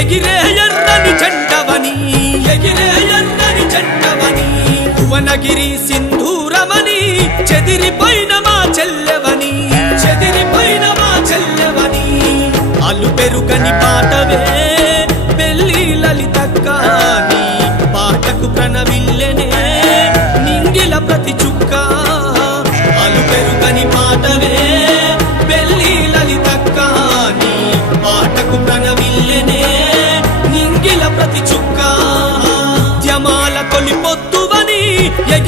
ఎగిరే ఎన్నని చెండవని ఎగిరే ఎన్నని చెండవని భువనగిరి సింధూరమని చెదిరిపోయిన మా చెల్లెవని చెదిరిపోయిన మా చెల్లెవని. అల్లు పెరుగని పాటవే పెళ్ళి లలితక్క నీ పాటకు ప్రణవిల్లెనే నింగిల ప్రతి చుక్క. అల్లు పెరుగు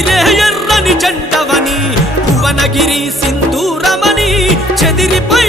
ఎగిరే ఎర్రని చెంటవని భువనగిరి సింధూరమని చెదిరిపో